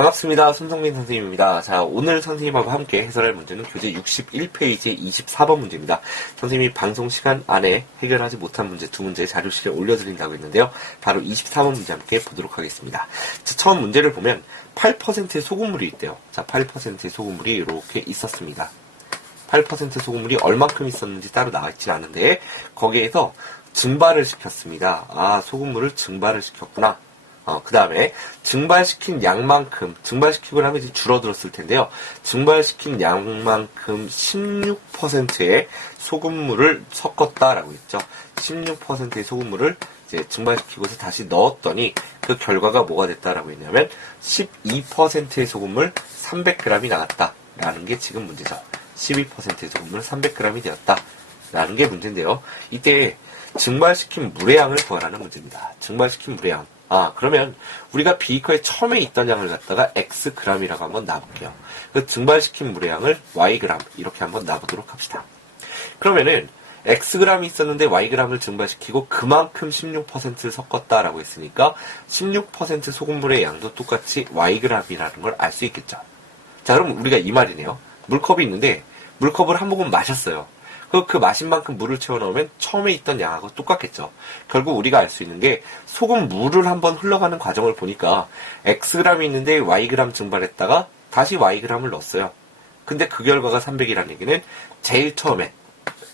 반갑습니다. 손성민 선생님입니다. 자, 오늘 선생님하고 함께 해설할 문제는 교재 61페이지 24번 문제입니다. 선생님이 방송 시간 안에 해결하지 못한 문제 두 문제 자료실에 올려드린다고 했는데요. 바로 24번 문제 함께 보도록 하겠습니다. 자, 처음 문제를 보면 8%의 소금물이 있대요. 자, 8%의 소금물이 이렇게 있었습니다. 8% 소금물이 얼만큼 있었는지 따로 나와있지 않은데 거기에서 증발을 시켰습니다. 아, 소금물을 증발을 시켰구나. 그 다음에 증발시킨 양만큼, 증발시키고 나면 이제 줄어들었을 텐데요. 증발시킨 양만큼 16%의 소금물을 섞었다라고 했죠. 16%의 소금물을 이제 증발시키고서 다시 넣었더니 그 결과가 뭐가 됐다라고 했냐면 12%의 소금물 300g이 나왔다라는 게 지금 문제죠. 12%의 소금물 300g이 되었다라는 게 문제인데요. 이때 증발시킨 물의 양을 구하라는 문제입니다. 증발시킨 물의 양. 그러면 우리가 비커에 처음에 있던 양을 갖다가 xg이라고 한번 놔볼게요. 그 증발시킨 물의 양을 yg 이렇게 한번 놔보도록 합시다. 그러면은 xg이 있었는데 yg을 증발시키고 그만큼 16%를 섞었다라고 했으니까 16% 소금물의 양도 똑같이 yg이라는 걸 알 수 있겠죠. 자, 그럼 우리가 이 말이네요. 물컵이 있는데 물컵을 한 모금 마셨어요. 그 마신 만큼 물을 채워 넣으면 처음에 있던 양하고 똑같겠죠. 결국 우리가 알 수 있는 게 소금 물을 한번 흘러가는 과정을 보니까 xg이 있는데 yg 증발했다가 다시 yg을 넣었어요. 근데 그 결과가 300이라는 얘기는 제일 처음에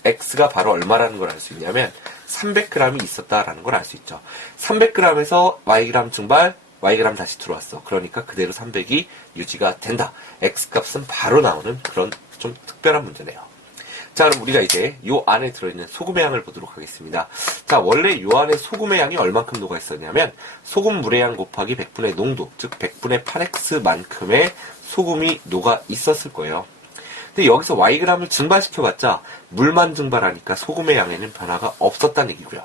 x가 바로 얼마라는 걸 알 수 있냐면 300g이 있었다라는 걸 알 수 있죠. 300g에서 yg 증발, yg 다시 들어왔어. 그러니까 그대로 300이 유지가 된다. x값은 바로 나오는 그런 좀 특별한 문제네요. 자, 그럼 우리가 이제 요 안에 들어있는 소금의 양을 보도록 하겠습니다. 자, 원래 요 안에 소금의 양이 얼만큼 녹아 있었냐면 소금 물의 양 곱하기 100분의 농도, 즉 100분의 8x만큼의 소금이 녹아 있었을 거예요. 근데 여기서 yg을 증발시켜봤자 물만 증발하니까 소금의 양에는 변화가 없었다는 얘기고요.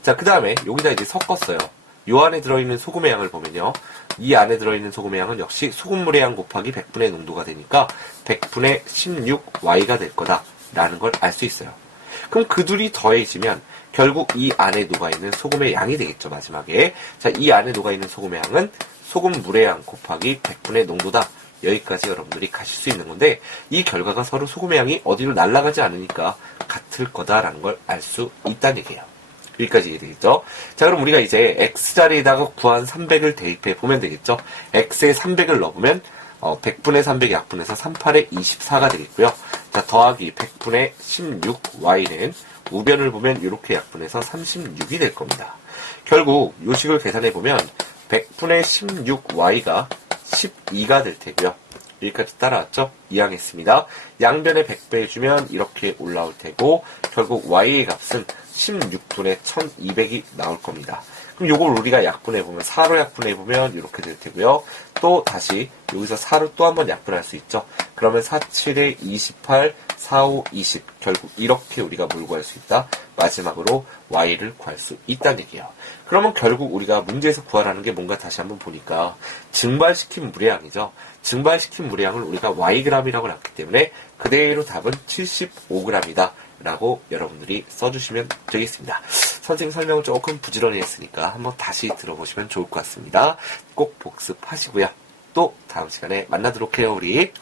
자, 그 다음에 여기다 이제 섞었어요. 요 안에 들어있는 소금의 양을 보면요. 이 안에 들어있는 소금의 양은 역시 소금물의 양 곱하기 100분의 농도가 되니까 100분의 16y가 될 거다. 라는 걸 알 수 있어요. 그럼 그 둘이 더해지면 결국 이 안에 녹아있는 소금의 양이 되겠죠, 마지막에. 자, 이 안에 녹아있는 소금의 양은 소금 물의 양 곱하기 100분의 농도다. 여기까지 여러분들이 가실 수 있는 건데 이 결과가 서로 소금의 양이 어디로 날아가지 않으니까 같을 거다라는 걸 알 수 있다는 얘기예요. 여기까지 이해되겠죠? 자, 그럼 우리가 이제 x자리에다가 구한 300을 대입해 보면 되겠죠? x에 300을 넣어보면 100분의 300이 약분해서 38에 24가 되겠고요. 자, 더하기 100분의 16y는 우변을 보면 이렇게 약분해서 36이 될 겁니다. 결국 요식을 계산해보면 100분의 16y가 12가 될 테고요. 여기까지 따라왔죠? 이항했습니다. 양변에 100배 해주면 이렇게 올라올 테고 결국 y의 값은 16분의 1200이 나올 겁니다. 그럼 요걸 우리가 약분해보면 4로 약분해보면 이렇게 될 테고요. 또 다시 여기서 4로 또 한번 약분할 수 있죠. 그러면 4, 7에 28, 4, 5, 20 결국 이렇게 우리가 뭘 구할 수 있다? 마지막으로 y를 구할 수 있다는 얘기예요. 그러면 결국 우리가 문제에서 구하라는 게 뭔가 다시 한번 보니까 증발시킨 물의 양이죠. 증발시킨 물의 양을 우리가 yg이라고 놨기 때문에 그대로 답은 75g이다. 라고 여러분들이 써주시면 되겠습니다. 선생님 설명을 조금 부지런히 했으니까 한번 다시 들어보시면 좋을 것 같습니다. 꼭 복습하시고요. 또 다음 시간에 만나도록 해요, 우리.